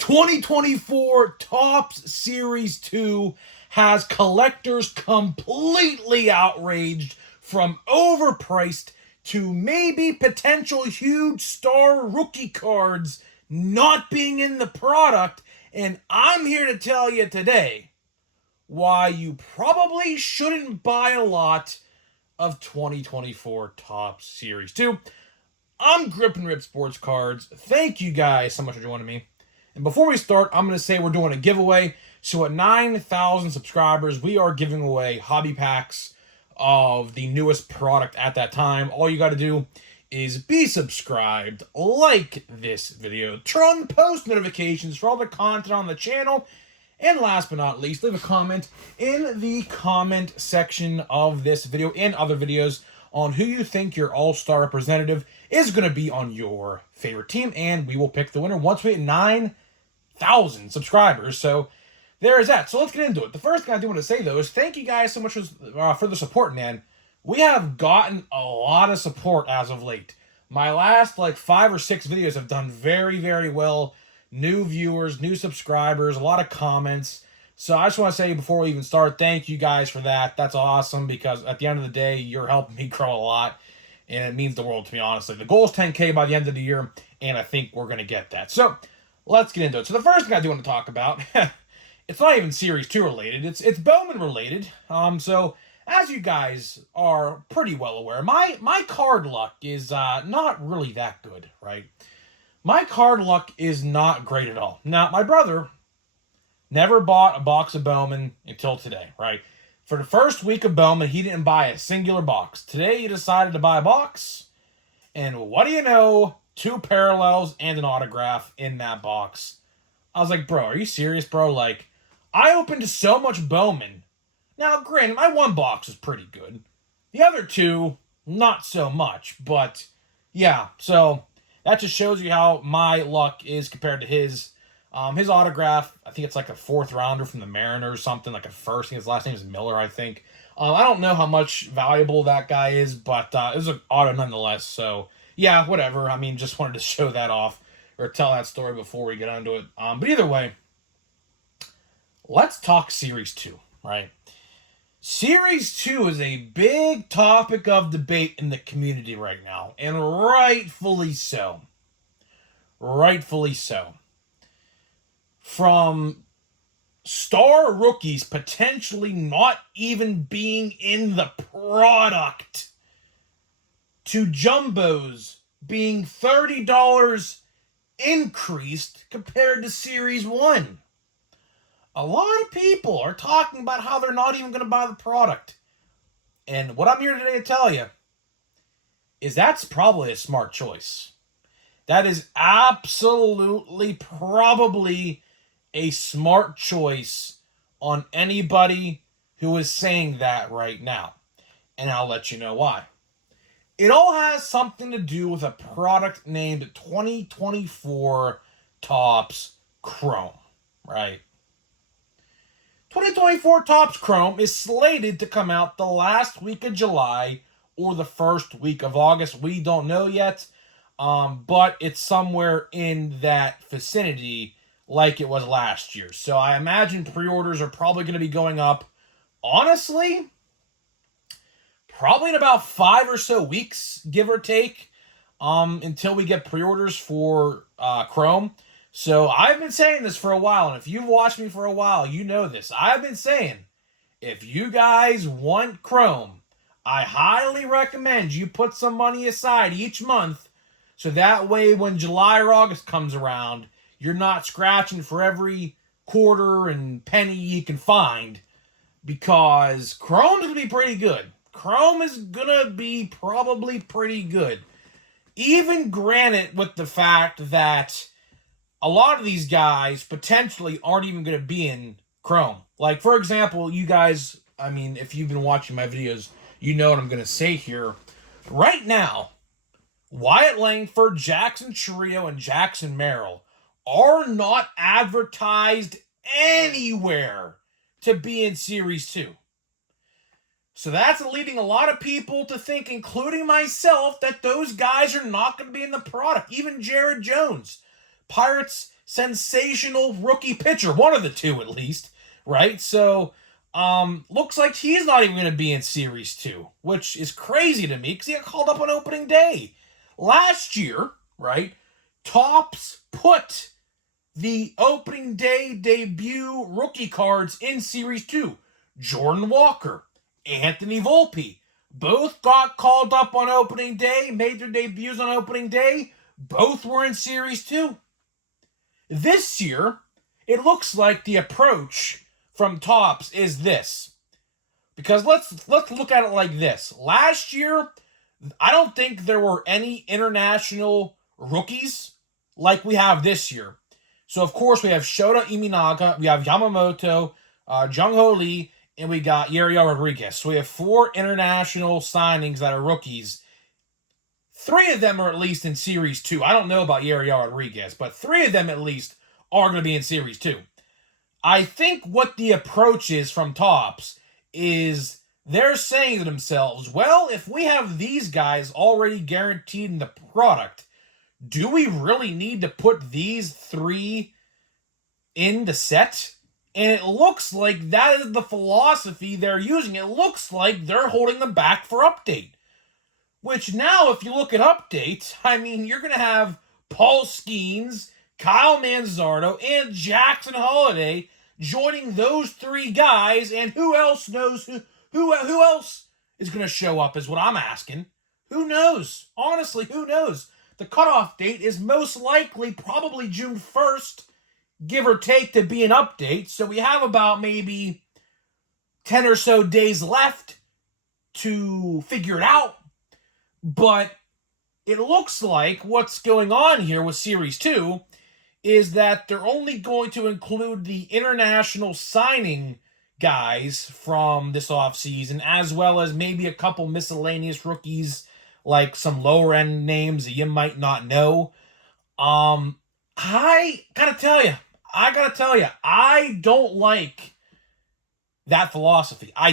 2024 Topps Series 2 has collectors completely outraged from overpriced to maybe potential huge star rookie cards not being in the product. And I'm here to tell you today why you probably shouldn't buy a lot of 2024 Topps Series 2. I'm Grip and Rip Sports Cards. Thank you guys so much for joining me. And before we start, I'm going to say we're doing a giveaway. So at 9,000 subscribers, we are giving away hobby packs of the newest product at that time. All you got to do is be subscribed, like this video, turn on the post notifications for all the content on the channel, and last but not least, leave a comment in the comment section of this video and other videos on who you think your all-star representative is going to be on your favorite team, and we will pick the winner once we hit 9,000 subscribers. So there is that. So let's get into it. The first thing I do want to say, though, is thank you guys so much for the support, man. We have gotten a lot of support as of late. My last, 5 or 6 videos have done very, very well. New viewers, new subscribers, a lot of comments. So I just want to say before we even start, thank you guys for that. That's awesome because at the end of the day, you're helping me grow a lot. And it means the world to me, honestly. The goal is 10K by the end of the year, and I think we're going to get that. So let's get into it. So the first thing I do want to talk about, it's not even Series 2 related. It's Bowman related. So as you guys are pretty well aware, my card luck is not really that good, right? My card luck is not great at all. Now, my brother never bought a box of Bowman until today, right? For the first week of Bowman, he didn't buy a singular box. Today, he decided to buy a box, and what do you know? 2 parallels and an autograph in that box. I was like, bro, are you serious, bro? I opened so much Bowman. Now, granted, my one box is pretty good. The other 2, not so much, but yeah, so that just shows you how my luck is compared to his. His autograph, I think it's a 4th rounder from the Mariners, something like a first. I think his last name is Miller, I think. I don't know how much valuable that guy is, but it was an auto nonetheless. So, yeah, whatever. I mean, just wanted to show that off or tell that story before we get into it. But either way, let's talk Series 2, right? Series 2 is a big topic of debate in the community right now, and rightfully so. Rightfully so. From star rookies potentially not even being in the product to jumbos being $30 increased compared to Series 1. A lot of people are talking about how they're not even going to buy the product. And what I'm here today to tell you is that's probably a smart choice. That is absolutely probably a smart choice on anybody who is saying that right now. And I'll let you know why. It all has something to do with a product named 2024 Topps Chrome, right? 2024 Topps Chrome is slated to come out the last week of July or the first week of August. We don't know yet, but it's somewhere in that vicinity like it was last year. So I imagine pre-orders are probably going to be going up, honestly, probably in about 5 or so weeks, give or take, until we get pre-orders for Chrome. So I've been saying this for a while, and if you've watched me for a while, you know this. I've been saying, if you guys want Chrome, I highly recommend you put some money aside each month, so that way when July or August comes around, you're not scratching for every quarter and penny you can find, because Chrome's going to be pretty good. Chrome is going to be probably pretty good. Even granted with the fact that a lot of these guys potentially aren't even going to be in Chrome. For example, you guys, if you've been watching my videos, you know what I'm going to say here. Right now, Wyatt Langford, Jackson Chourio, and Jackson Merrill are not advertised anywhere to be in Series 2. So that's leading a lot of people to think, including myself, that those guys are not going to be in the product. Even Jared Jones. Pirates sensational rookie pitcher, one of the two at least, right? So, looks like he's not even going to be in Series 2, which is crazy to me because he got called up on opening day. Last year, right, Topps put the opening day debut rookie cards in Series 2. Jordan Walker, Anthony Volpe, both got called up on opening day, made their debuts on opening day. Both were in Series 2. This year, it looks like the approach from Topps is this. Because let's look at it like this. Last year, I don't think there were any international rookies like we have this year. So, of course, we have Shota Iminaga, we have Yamamoto, Jung-Ho Lee, and we got Yariel Rodriguez. So we have 4 international signings that are rookies. 3 of them are at least in Series 2. I don't know about Yariel Rodriguez, but 3 of them at least are going to be in Series 2. I think what the approach is from Topps is they're saying to themselves, well, if we have these guys already guaranteed in the product, do we really need to put these 3 in the set? And it looks like that is the philosophy they're using. It looks like they're holding them back for update. Which now, if you look at update, I mean, you're going to have Paul Skeens, Kyle Manzardo, and Jackson Holliday joining those 3 guys. And who else knows who else is going to show up is what I'm asking. Who knows? Honestly, who knows? The cutoff date is most likely probably June 1st, give or take, to be an update. So we have about maybe 10 or so days left to figure it out. But it looks like what's going on here with Series 2 is that they're only going to include the international signing guys from this offseason, as well as maybe a couple miscellaneous rookies, like some lower end names that you might not know. I gotta tell you, I don't like that philosophy. I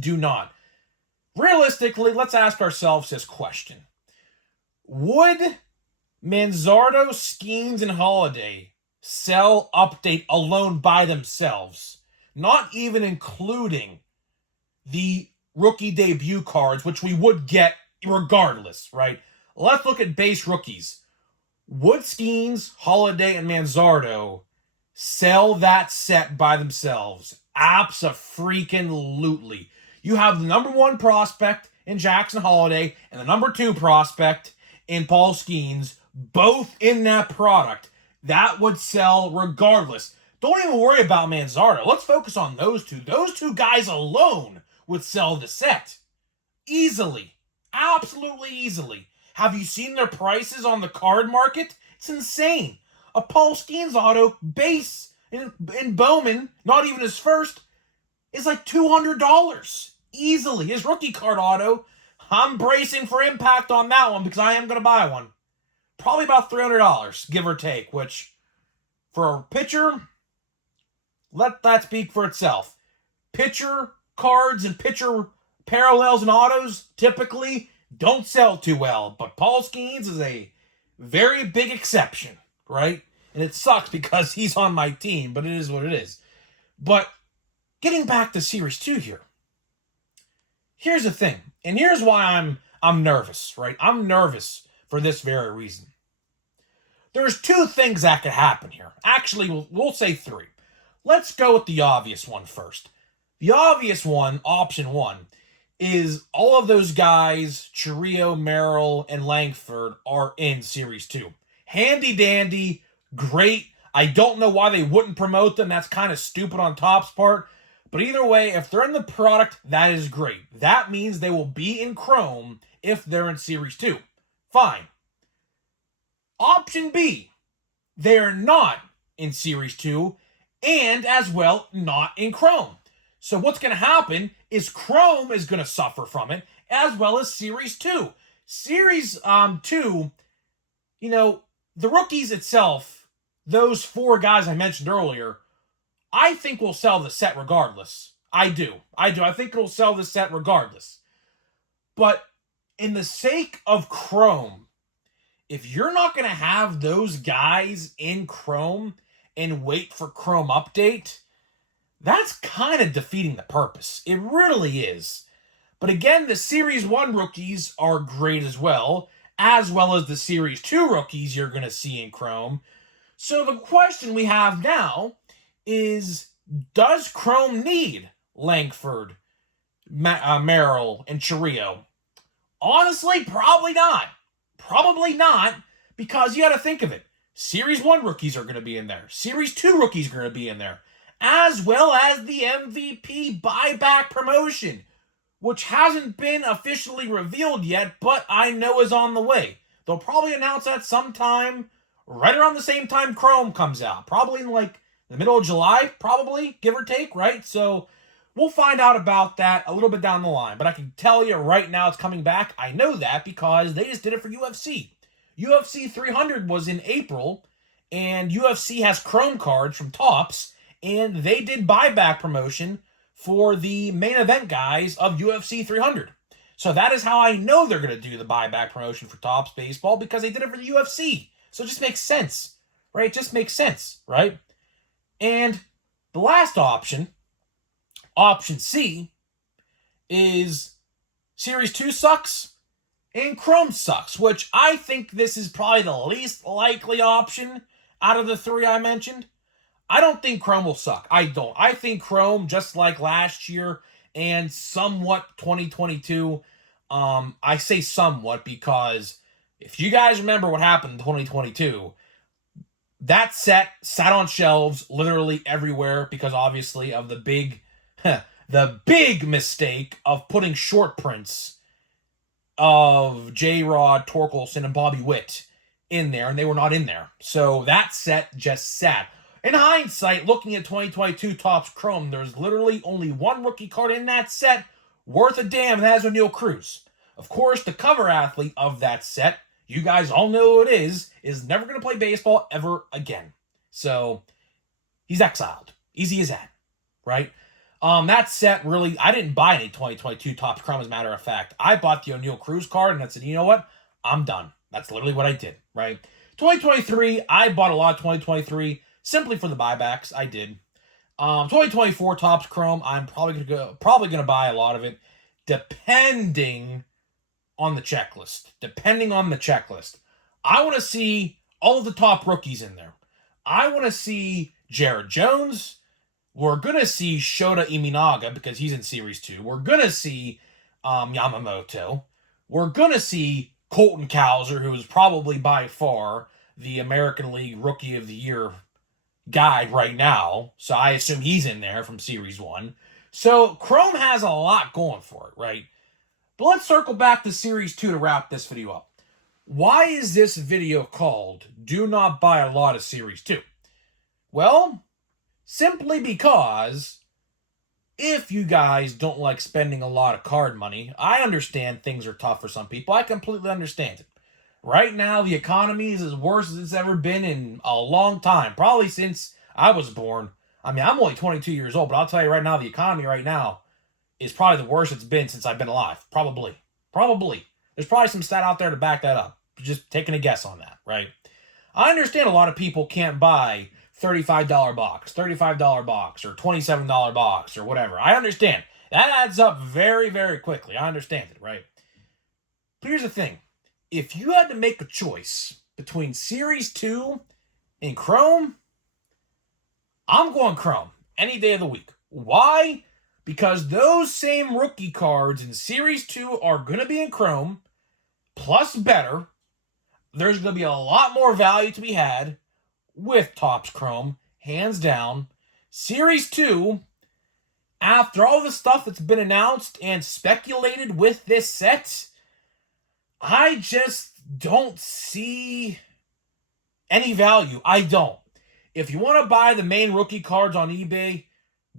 do not. Realistically, let's ask ourselves this question. Would Manzardo, Skeens, and Holiday sell update alone by themselves? Not even including the rookie debut cards, which we would get regardless, right? Let's look at base rookies. Would Skeens, Holiday, and Manzardo sell that set by themselves? Abso-freaking-lutely. You have the number 1 prospect in Jackson Holiday and the number 2 prospect in Paul Skeens, both in that product. That would sell regardless. Don't even worry about Manzardo. Let's focus on those 2. Those 2 guys alone would sell the set. Easily. Absolutely easily. Have you seen their prices on the card market? It's insane. A Paul Skeens auto base in Bowman, not even his first, is like $200. Easily. His rookie card auto, I'm bracing for impact on that one because I am going to buy one. Probably about $300, give or take, which for a pitcher, let that speak for itself. Pitcher cards and pitcher parallels and autos typically don't sell too well, but Paul Skeens is a very big exception, right? And it sucks because he's on my team, but it is what it is. But getting back to Series 2 here. Here's the thing, and here's why I'm nervous, right? I'm nervous for this very reason. There's 2 things that could happen here. Actually, we'll say 3. Let's go with the obvious one first. The obvious one, option 1, is all of those guys, Chiriot, Merrill, and Langford, are in Series 2. Handy dandy, great. I don't know why they wouldn't promote them. That's kind of stupid on Topps' part. But either way, if they're in the product, that is great. That means they will be in Chrome if they're in Series 2. Fine. Option B, they're not in Series 2, and as well, not in Chrome. So what's going to happen is Chrome is going to suffer from it, as well as Series 2. Series 2, the rookies itself, those 4 guys I mentioned earlier, I think will sell the set regardless. I do. I think it'll sell the set regardless. But in the sake of Chrome, if you're not going to have those guys in Chrome and wait for Chrome update, that's kind of defeating the purpose. It really is. But again, the Series 1 rookies are great as well as the Series 2 rookies you're going to see in Chrome. So the question we have now is, does Chrome need Langford, Merrill, and Chiriot? Honestly, probably not. Probably not, because you got to think of it. Series 1 rookies are going to be in there. Series 2 rookies are going to be in there. As well as the MVP buyback promotion, which hasn't been officially revealed yet, but I know is on the way. They'll probably announce that sometime right around the same time Chrome comes out. Probably in like the middle of July, probably, give or take, right? So we'll find out about that a little bit down the line. But I can tell you right now it's coming back. I know that because they just did it for UFC. UFC 300 was in April, and UFC has Chrome cards from Topps, and they did buyback promotion for the main event guys of UFC 300. So that is how I know they're going to do the buyback promotion for Topps Baseball, because they did it for the UFC. So it just makes sense, right? It just makes sense, right? And the last option, option C, is Series 2 sucks and Chrome sucks, which I think this is probably the least likely option out of the three I mentioned. I don't think Chrome will suck. I don't. I think Chrome, just like last year and somewhat 2022, I say somewhat because if you guys remember what happened in 2022, that set sat on shelves literally everywhere because obviously of the big mistake of putting short prints of J-Rod, Torkelson, and Bobby Witt in there, and they were not in there. So that set just sat. In hindsight, looking at 2022 Topps Chrome, there's literally only one rookie card in that set worth a damn, and that is O'Neal Cruz. Of course, the cover athlete of that set, you guys all know who it is never going to play baseball ever again. So, he's exiled. Easy as that, right? That set really, I didn't buy any 2022 Topps Chrome, as a matter of fact. I bought the O'Neal Cruz card, and I said, you know what? I'm done. That's literally what I did, right? 2023, I bought a lot of 2023 simply for the buybacks. I did. 2024 Topps Chrome, I'm probably gonna buy a lot of it, depending on the checklist. I want to see all of the top rookies in there. I want to see Jared Jones. We're going to see Shota Imanaga because he's in Series 2. We're going to see Yamamoto. We're going to see Colton Cowser, who is probably by far the American League Rookie of the Year guy right now. So I assume he's in there from Series 1. So Chrome has a lot going for it, right? But let's circle back to Series 2 to wrap this video up. Why is this video called Do Not Buy a Lot of Series 2? Well, simply because if you guys don't like spending a lot of card money, I understand things are tough for some people. I completely understand it. Right now, the economy is as worse as it's ever been in a long time. Probably since I was born. I mean, I'm only 22 years old, but I'll tell you right now, the economy right now is probably the worst it's been since I've been alive. Probably. There's probably some stat out there to back that up. Just taking a guess on that, right? I understand a lot of people can't buy $35 box, $35 box, or $27 box, or whatever. I understand. That adds up very, very quickly. I understand it, right? But here's the thing. If you had to make a choice between Series 2 and Chrome, I'm going Chrome any day of the week. Why? Because those same rookie cards in Series 2 are going to be in Chrome, plus better. There's going to be a lot more value to be had with Topps Chrome, hands down. Series 2, after all the stuff that's been announced and speculated with this set, I just don't see any value. I don't. If you want to buy the main rookie cards on eBay,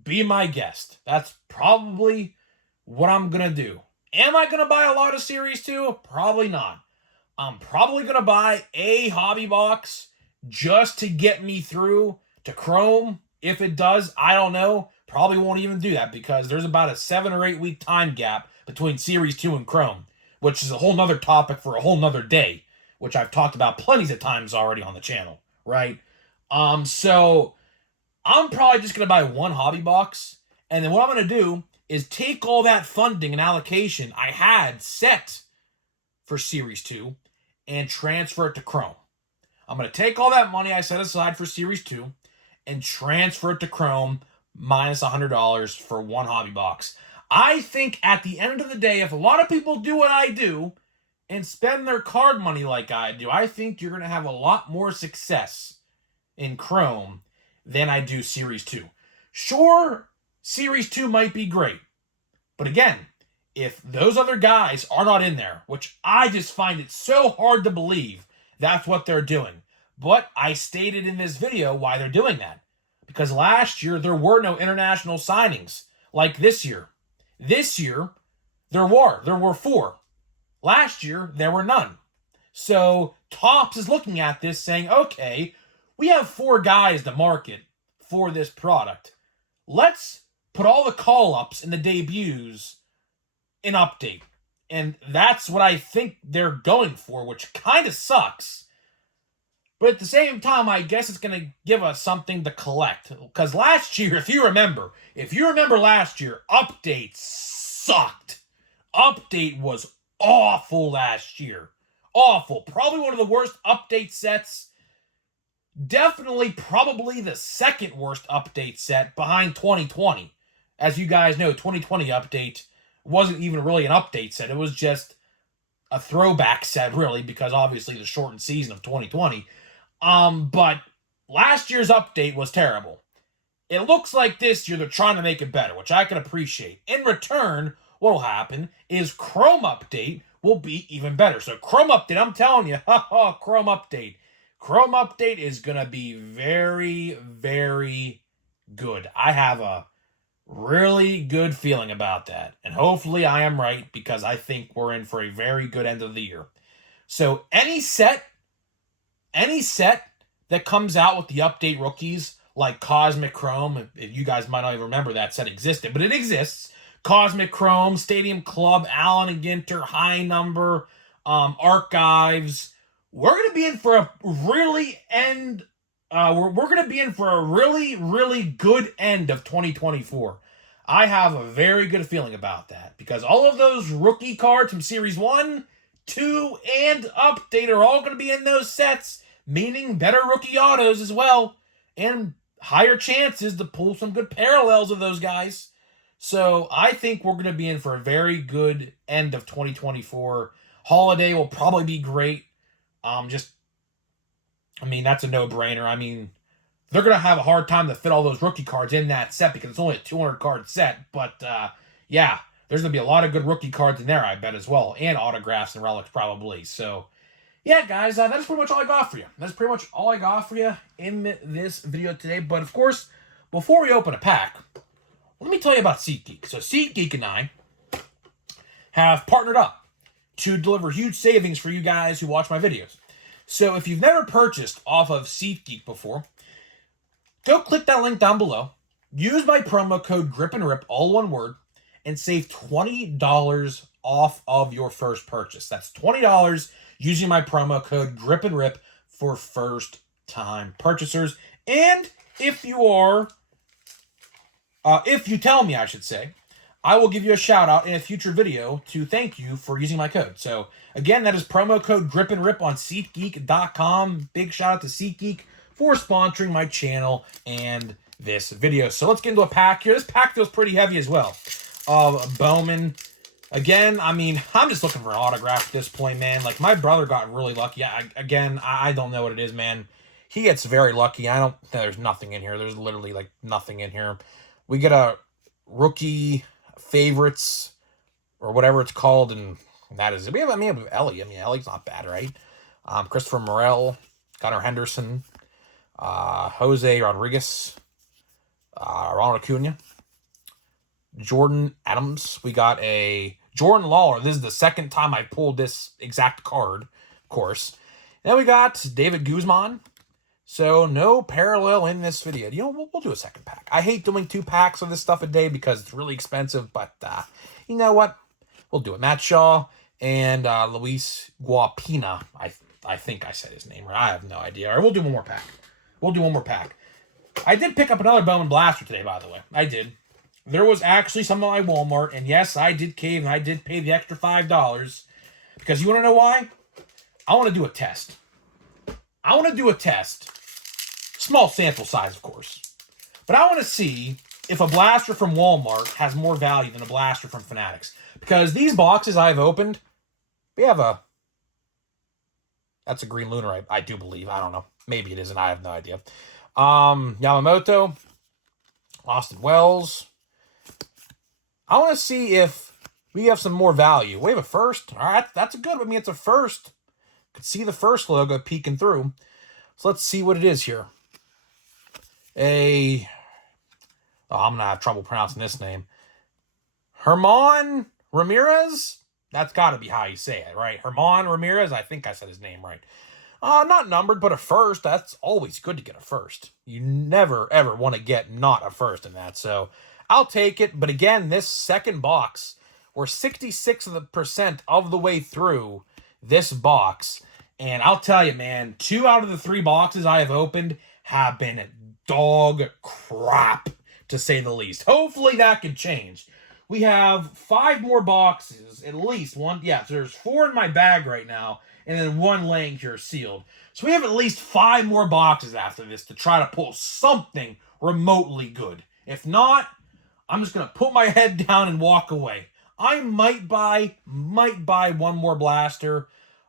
be my guest. That's probably what I'm going to do. Am I going to buy a lot of Series 2? Probably not. I'm probably going to buy a hobby box just to get me through to Chrome. If it does, I don't know. Probably won't even do that because there's about a 7 or 8 week time gap between Series 2 and Chrome, which is a whole nother topic for a whole nother day, which I've talked about plenty of times already on the channel, right? So I'm probably just going to buy one hobby box, and then what I'm going to do is take all that funding and allocation I had set for Series 2 and transfer it to Chrome. I'm going to take all that money I set aside for Series 2 and transfer it to Chrome minus $100 for one hobby box. I think at the end of the day, if a lot of people do what I do and spend their card money like I do, I think you're going to have a lot more success in Chrome than I do Series 2. Sure, Series 2 might be great, but again, if those other guys are not in there, which I just find it so hard to believe that's what they're doing. But I stated in this video why they're doing that. Because last year, there were no international signings like this year. This year, there were 4. Last year, there were none. So Topps is looking at this saying, okay, we have 4 guys to market for this product. Let's put all the call-ups and the debuts in update. And that's what I think they're going for, which kind of sucks. But at the same time, I guess it's going to give us something to collect. Because last year, if you remember last year, updates sucked. Update was awful last year. Awful. Probably one of the worst update sets. Definitely probably the second worst update set behind 2020. As you guys know, 2020 update wasn't even really an update set. It was just a throwback set, really, because obviously the shortened season of 2020. But last year's update was terrible. It looks like this year they're trying to make it better, which I can appreciate. In return, what will happen is Chrome update will be even better. So Chrome update, I'm telling you, Chrome update. Chrome update is going to be very, very good. I have a really good feeling about that. And hopefully I am right, because I think we're in for a very good end of the year. So any set that comes out with the update rookies, like Cosmic Chrome, if you guys might not even remember that set existed, but it exists. Cosmic Chrome, Stadium Club, Allen and Ginter, High Number, Archives. We're going to be in for a really really good end of 2024. I have a very good feeling about that, because all of those rookie cards from Series 1, 2, and Update are all going to be in those sets, meaning better rookie autos as well, and higher chances to pull some good parallels of those guys. So I think we're going to be in for a very good end of 2024. Holiday will probably be great. That's a no-brainer. They're going to have a hard time to fit all those rookie cards in that set, because it's only a 200-card set. But, yeah, there's going to be a lot of good rookie cards in there, I bet, as well. And autographs and relics, probably. So, yeah, guys, that is pretty much all I got for you. That's pretty much all I got for you in this video today. But, of course, before we open a pack, let me tell you about SeatGeek. So, SeatGeek and I have partnered up to deliver huge savings for you guys who watch my videos. So if you've never purchased off of SeatGeek before, go click that link down below. Use my promo code GRIPANDRIP, all one word, and save $20 off of your first purchase. That's $20 using my promo code GRIPANDRIP for first-time purchasers. And if you tell me, I should say, I will give you a shout out in a future video to thank you for using my code. So again, that is promo code GRIPANDRIP on SeatGeek.com. Big shout out to SeatGeek for sponsoring my channel and this video. So let's get into a pack here. This pack feels pretty heavy as well. Bowman. Again, I'm just looking for an autograph at this point, man. Like, my brother got really lucky. I don't know what it is, man. He gets very lucky. There's nothing in here. There's literally, like, nothing in here. We get a rookie favorites or whatever it's called, and that is it. We have Ellie. Ellie's not bad, right? Christopher Morel, Gunnar Henderson, Jose Rodriguez, Ronald Acuna, Jordan Adams. We got a Jordan Lawler. This is the second time I pulled this exact card, of course. Then we got David Guzman. So no parallel in this video. We'll do a second pack. I hate doing 2 packs of this stuff a day because it's really expensive, but you know what? We'll do it. Matt Shaw and Luis Guapina. I think I said his name right. I have no idea. All right, we'll do one more pack. We'll do one more pack. I did pick up another Bowman Blaster today, by the way. I did. There was actually some at my Walmart, and yes, I did cave, and I did pay the extra $5. Because you want to know why? I want to do a test. I want to do a test. Small sample size, of course. But I want to see if a blaster from Walmart has more value than a blaster from Fanatics. Because these boxes I've opened, we have a... That's a Green Lunar, I do believe. I don't know. Maybe it isn't. I have no idea. Yamamoto. Austin Wells. I want to see if we have some more value. We have a first. All right, that's a good one. I mean, it's a first. Could see the first logo peeking through. So let's see what it is here. I'm going to have trouble pronouncing this name. Herman Ramirez? That's got to be how you say it, right? Herman Ramirez? I think I said his name right. Not numbered, but a first. That's always good to get a first. You never, ever want to get not a first in that. So I'll take it. But again, this second box, we're 66% of the way through this box. And I'll tell you, man, 2 out of the 3 boxes I have opened have been dog crap, to say the least. Hopefully that can change. We have 5 more boxes, at least one. Yeah, so there's 4 in my bag right now, and then 1 laying here sealed. So we have at least 5 more boxes after this to try to pull something remotely good. If not, I'm just going to put my head down and walk away. I might buy 1 more blaster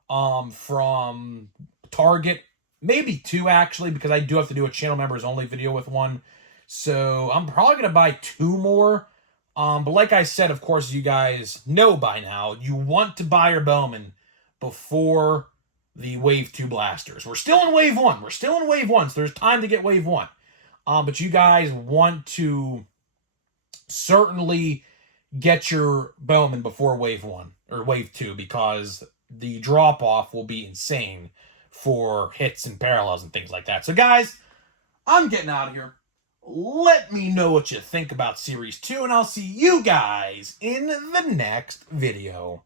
from Target. Maybe 2, actually, because I do have to do a channel members only video with 1. So I'm probably going to buy 2 more. But like I said, of course, you guys know by now, you want to buy your Bowman before the Wave 2 blasters. We're still in Wave 1. We're still in Wave 1, so there's time to get Wave 1. But you guys want to certainly get your Bowman before Wave 1 or Wave 2, because the drop-off will be insane for hits and parallels and things like that. So, guys, I'm getting out of here. Let me know what you think about Series 2, and I'll see you guys in the next video.